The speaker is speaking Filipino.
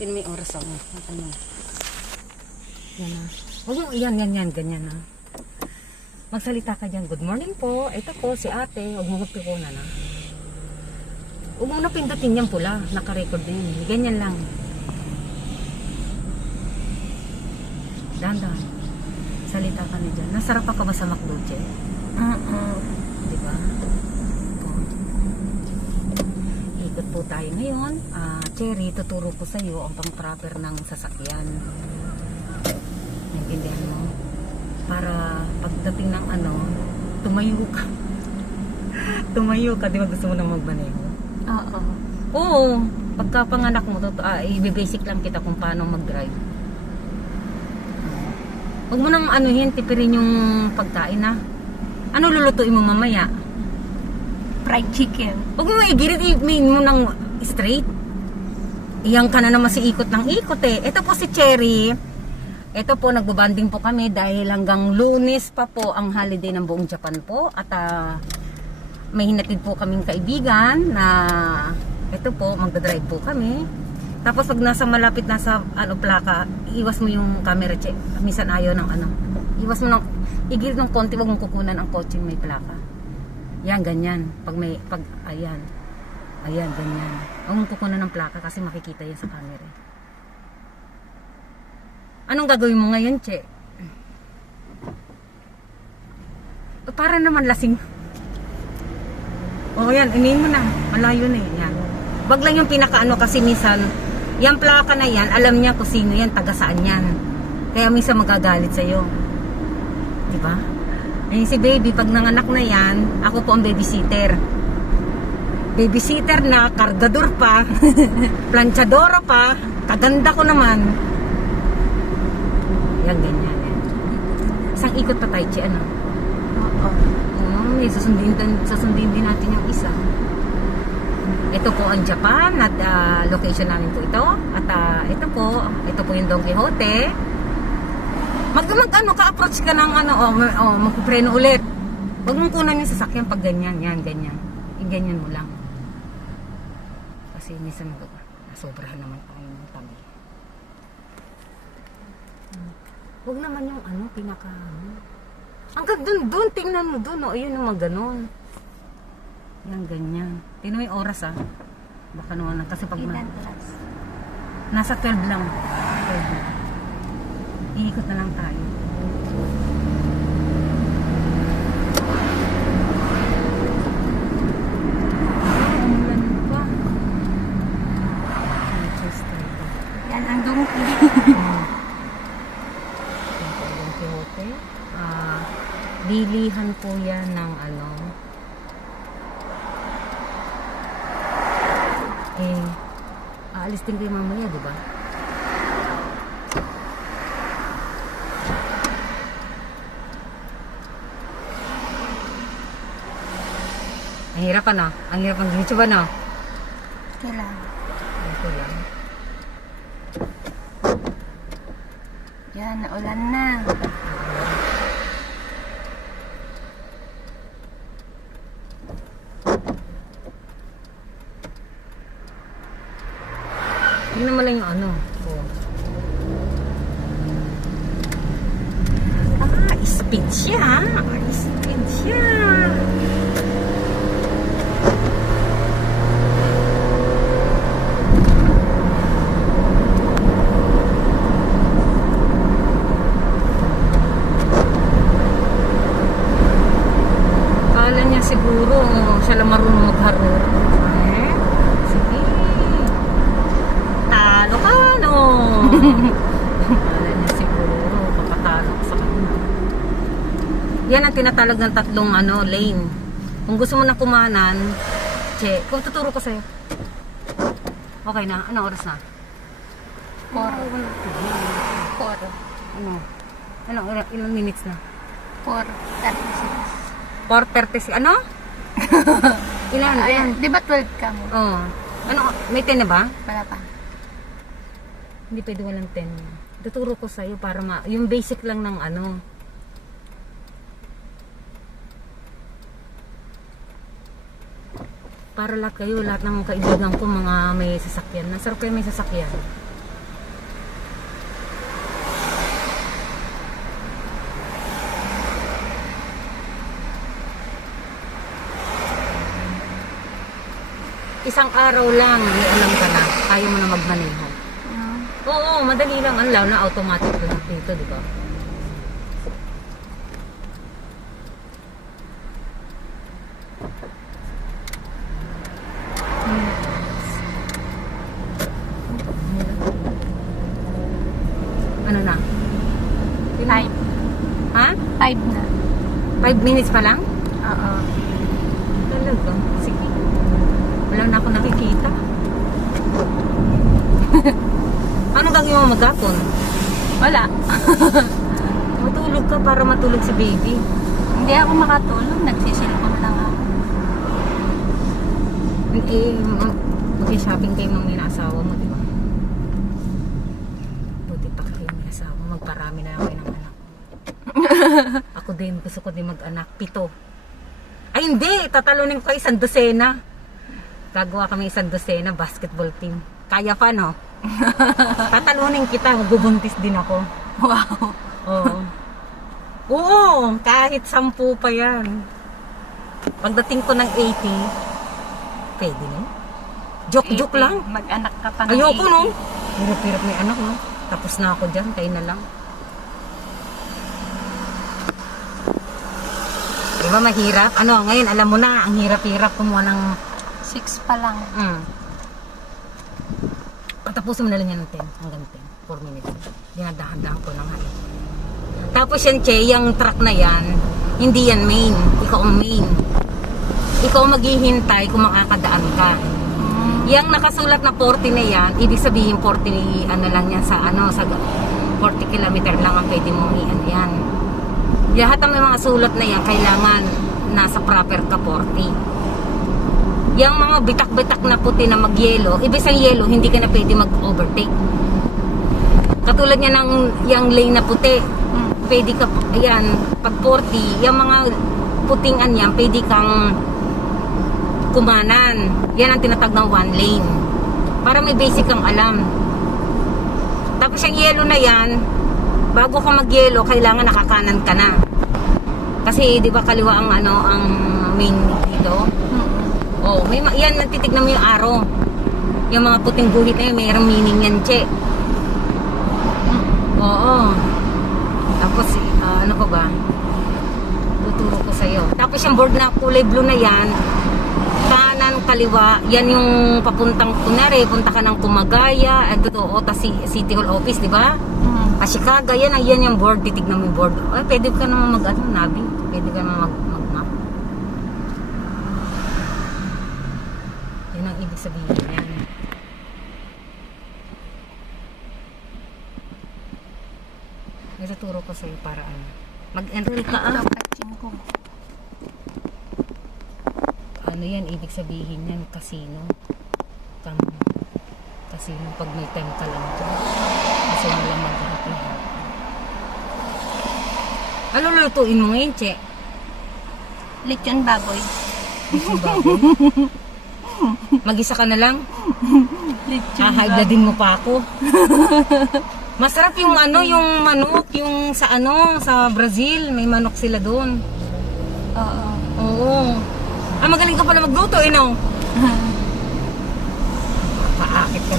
Tin may oras ako. Ano? Yan na. Huwag mo, yan, ganyan na. Magsalita ka dyan. Good morning po. Ito po si ate. Huwag mo magpikunan na. Huwag mo na pindutin yung pula. Naka-record din. Ganyan lang. Dahan-dahan. Salita ka na dyan. Nasarap ka ba sa McDo, Che? Diba? Ikot po tayo ngayon. Cherry, tuturo ko sa iyo ang pang-proper ng sasakyan. Naintindihan mo? Para pagdating ng ano, tumayo ka. Tumayo ka, di ba gusto mo na magmaneho? Oo. Oo. Pagka panganak mo, i-basic lang kita kung paano mag-drive. Huwag mo nang anuhin, tipirin yung pagkain na. Ano lulutuin mo mamaya? Fried chicken. Huwag mo igirit, i-main mo ng straight. Iyang ka na naman si ikot ng ikot eh. Ito po si Cherry. Ito po, nagbabanding po kami dahil hanggang Lunes pa po ang holiday ng buong Japan po. At may hinatid po kaming kaibigan na ito po, magdadrive po kami. Tapos pag nasa malapit na sa plaka, iwas mo yung camera check. Minsan ayaw ng iwas mo ng, igil ng konti, wag mong kukunan ang kotse may plaka. Yan, ganyan. Ayan, ganyan. Huwag mong kukunan ng plaka kasi makikita yan sa camera. Anong gagawin mo ngayon, Che? Para naman lasing. O yan, iniin mo na. Malayo na yan. Wag lang yung pinakaano kasi minsan, yung plaka na yan, alam niya kung sino yan, taga saan yan. Kaya minsan magagalit sa'yo. Diba? Eh, si baby, pag nanganak na yan, ako po ang babysitter. Babysitter na, kargador pa, planchadora pa, kaganda ko naman. Yan, ganyan. Isang ikot pa tayo, Che, ano? Oo. Susundin din natin yung isa. Ito po ang Japan at location namin po ito. At ito po yung Don Quixote. Ka-approach ka ng magpupreno ulit. Huwag mong kunan yung sasakyan pag ganyan. Yan, ganyan. Ganyan mo lang. Kasi minsan sobrahan naman tayo ng tabi. Huwag naman yung pinaka hanggang dun, tingnan mo dun, ayun yung mga ganon. Yan, ganyan. Tingnan mo yung oras, baka naman, kasi pag nasa 12 lang. 12 lang. Iikot na lang tayo. Umulan pa. Yan ang donkey. Bilihan po yan ng aalis din kayo mamaya, diba? Ang hirap ang hirap ang YouTube Kailangan. Ito lang. Yan, naulan na. Tingnan mo lang yung speed siya. Speed siya. Kala niya siguro siya lang marunong magharap. Sige. Talo ka, no? Kala niya siguro papatalo sa kanya. Yan ang tinatawag ng tatlong lane. Kung gusto mo na kumanan, Che, kung tuturo ko sa'yo. Okay na? Anong oras na? 4. Ilang minutes na? 4:36. 4:36. Ano? Ilan? Di ba 12 ka mo? Oo. May 10 na ba? Wala pa. Hindi pwede walang 10. Tuturo ko sa'yo para yung basic lang ng para lahat kayo, lahat ng kaibigan ko mga may sasakyan. Nasarap kayo may sasakyan. isang araw lang, may alam ka na, kaya mo na magmaneho. Mm. Oo, madali lang. Ang lalo na automatic lahat dito, di ba? Ano na? Five. Ha? 5 na. 5 minutes pa lang? Oo. Talaga? Sige. Wala na ako nakikita. Anong gagawin mo maghapon? Wala. Matulog ka para matulog si baby. Hindi ako makatulog. Nagsisilpon lang ako. Eh, mag-shopping kayo ng asawa mo, di ba? Buti pa kayo may asawa. Magparami na lang kayo ng anak. Ako din, gusto ko din mag-anak. 7. Ay, hindi! Tatalunin ko kayo 1 dosena. Gagawa kami 1 dosena basketball team. Kaya pa, no? Tatalunin kita. Magbubuntis din ako. Wow. Oo. Oo, kahit 10 pa yan. Pagdating ko ng 80, pwede na. Joke-joke lang. Mag-anak ka pa ng Ayoko, 80. no? Hirap-hirap may anak, no? Tapos na ako dyan, kayo na lang. Diba mahirap? Ano, ngayon alam mo na, ang hirap-hirap kumuha ng... 6 pa lang. Patapusin mo na lang yan ng 10, hanggang 10, 4 minutes. Dinadahan-dahan ko na nga eh. Tapos yan, Che, yung truck na yan, hindi yan main. Ikaw ang main. Ikaw maghihintay kung makakadaan ka. Yang nakasulat na 40 na yan, ibig sabihin 40 ano lang yan sa 40 kilometer lang ang pwede mong i-ano yan. Lahat ng mga sulat na yan, kailangan nasa proper ka 40. Yang mga bitak-bitak na puti na mag-yelo, ibig sa yelo, hindi ka na pwede mag-overtake. Katulad niya ng yung lane na puti, pwede ka, ayan, pag 40, yung mga putingan yan, pwede kang kumanan. Yan ang tinatag ng 1 lane. Para may basic kang alam. Tapos yung yelo na yan, bago ka mag-yelo, kailangan nakakanan ka na. Kasi, di ba, kaliwa ang ang main dito? Oh, may yan, natitignan mo yung araw. Yung mga puting guhit na yun, mayroong meaning yan, Che. Oo. Tapos, ano pa ba? Tuturo ko sa'yo. Tapos yung board na kulay blue na yan, kanan, kaliwa, yan yung papuntang, kunwari, punta ka ng Kumagaya, City Hall Office, di ba? Ashikaga, yan yung board, titignan mo yung board. Ay, pwede ka naman nabi. Pwede ka naman mag-map. Yan ang ibig sabihin yan. Natuturo ko sa'yo para ano. Mag-enroll ka Kapatsin ko. Ano yan, ibig sabihin yan, casino. Casino, pag may time ka lang ito. Kasi mo lang mag-happy. Ano lutuin mo ngayon, Che? Lechon baboy. Lechon baboy? Mag-isa ka na lang? Lechon Hahagladin mo pa ako. Masarap yung yung manok, yung sa sa Brazil, may manok sila doon. Oo. Oo. Magaling ka pala magluto, no? Paakit ka